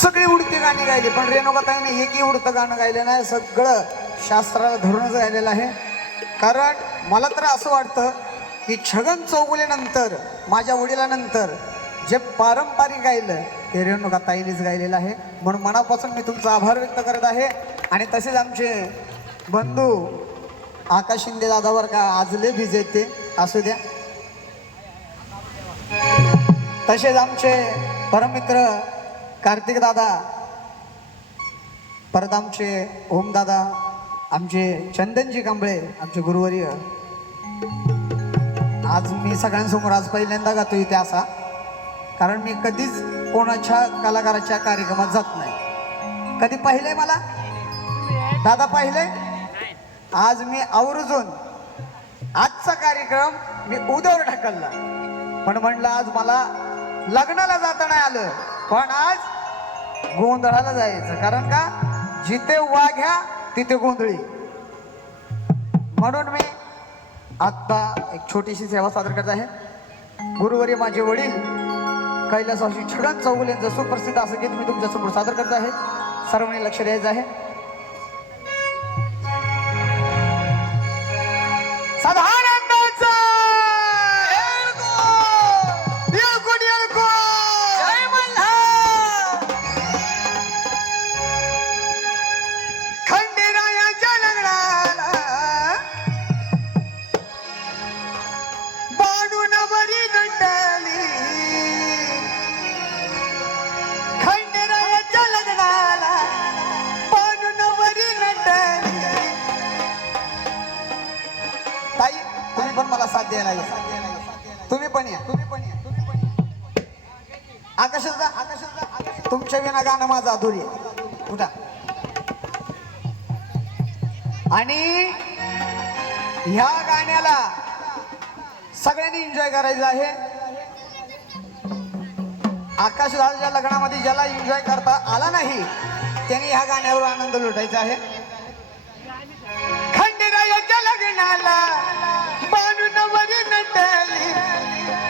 सगळी उडती गाणी गायली, पण रेणुकाताईने एकही उडतं गाणं गायलं नाही. सगळं शास्त्राला धरूनच गायलेलं आहे. कारण मला तर असं वाटतं की छगन चौगुलेनंतर, माझ्या वडिलांनंतर जे पारंपरिक गायलं ते रेणुकाताईनेच गायलेलं आहे. म्हणून मनापासून मी तुमचा आभार व्यक्त करत आहे. आणि तसेच आमचे बंधू आकाश शिंदे दादावर का आजले बीज आहेत ते असू द्या. तसेच आमचे परममित्र कार्तिक दादा, परत आमचे ओम दादा, आमचे चंदनजी कांबळे, आमचे गुरुवर्य. आज मी सगळ्यांसमोर आज पहिल्यांदा गातोय इथे असा, कारण मी कधीच कोणाच्या कलाकाराच्या कार्यक्रमात जात नाही. कधी पाहिलंय मला दादा? पाहिलंय? आज मी आवर्जून आजचा कार्यक्रम मी उद्यावर ढकलला, पण म्हणलं आज मला लग्नाला जाता नाही आलं, पण आज गोंधळाला जायचं. कारण का, जिथे वाघ्या तिथे गोंधळी. म्हणून मी आत्ता एक छोटीशी सेवा सादर करत आहे. गुरुवर्य माझे वडील कैलासवासी छगन चौगुलेंचं सुप्रसिद्ध असं गीत मी तुमच्यासमोर सादर करत आहे. सर्वांनी लक्ष द्यायचं आहे. तुम्ही पण या. आकाशाचा तुमच्या विना गाणं माझं अधुरी आहे. उठा. आणि ह्या गाण्याला सगळ्यांनी एन्जॉय करायचं आहे. आकाशदाच्या लग्नामध्ये ज्याला एन्जॉय करता आला नाही त्याने ह्या गाण्यावर आनंद लुटायचा आहे. खंडेरायाच्या लग्नाला बाणूनवरी नटली,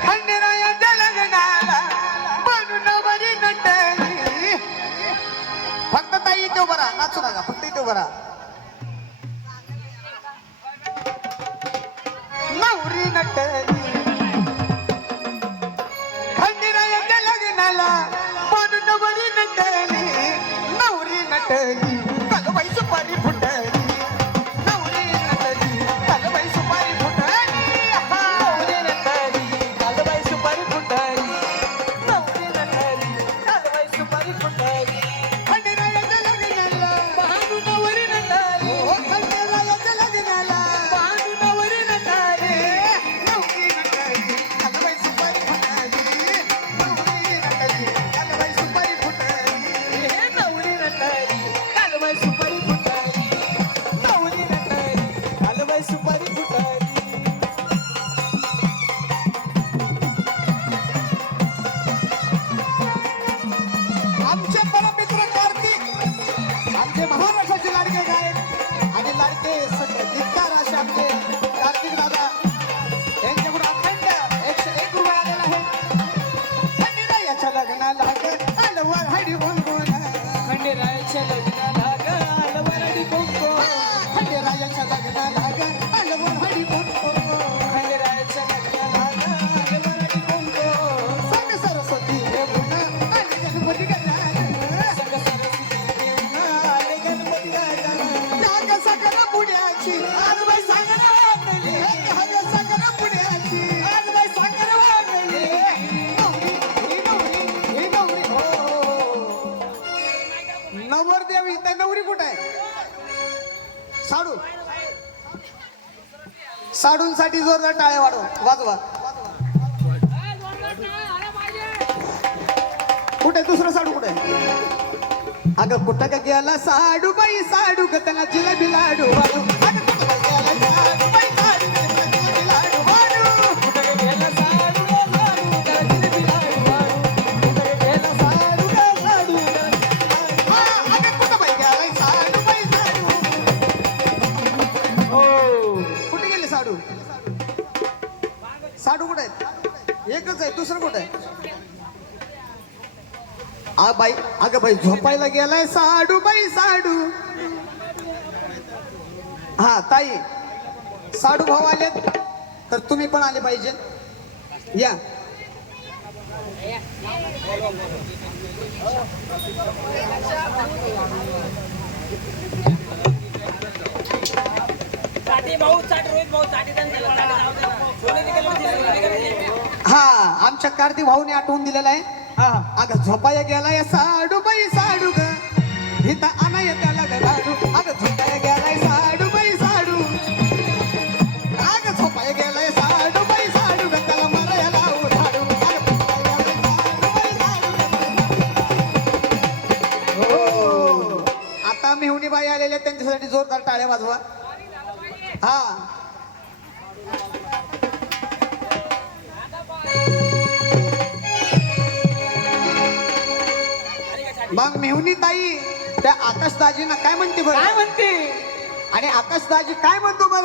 खंडेरायाच्या लग्नाला बाणूनवरी नटली. फक्त ताई इथे उभा राहा, नाचू नका, फक्त इथे उभा राहा. नवरी नटली, खंडेरायाच्या लग्नाला बाणूनवरी नटली, नवरी नटली. कागबाई सुपारी फुटली, साडू साडूंसाठी जोरदार टाळ्या वाजवा. कुठे दुसरं साडू कुठे? अगं कुठं का गेला साडू बाई, साडू ग त्याला जिलेबी लाडू वाडू. साडू कुठे आहेत? एकच आहे, दुसरं कुठे आहे? बाई, अगं बाई झोपायला गेलाय साडू बाई साडू. हा ताई, साडू भाऊ आलेत तर तुम्ही पण आले पाहिजे. या. हा, आमच्या कार्तिक भाऊने आठवून दिलेला आहे. अगं झोपाया गेलाय साडू बाई साडू ग, इथं आणाय त्याला ग लाडू. अगं झोपाया गेलाय साडू बाई साडू, अगं झोपाया गेलाय साडू बाई साडू ग, त्याला मारायला लावू झाडू. हो, आता मेहुणी बाई आलेले, त्यांच्यासाठी जोरदार टाळ्या वाजवा. हा, मग मेहुणी ताई त्या आकाशदाजींना काय म्हणते बरं? काय म्हणते? आणि आकाशदाजी काय म्हणतो बरं?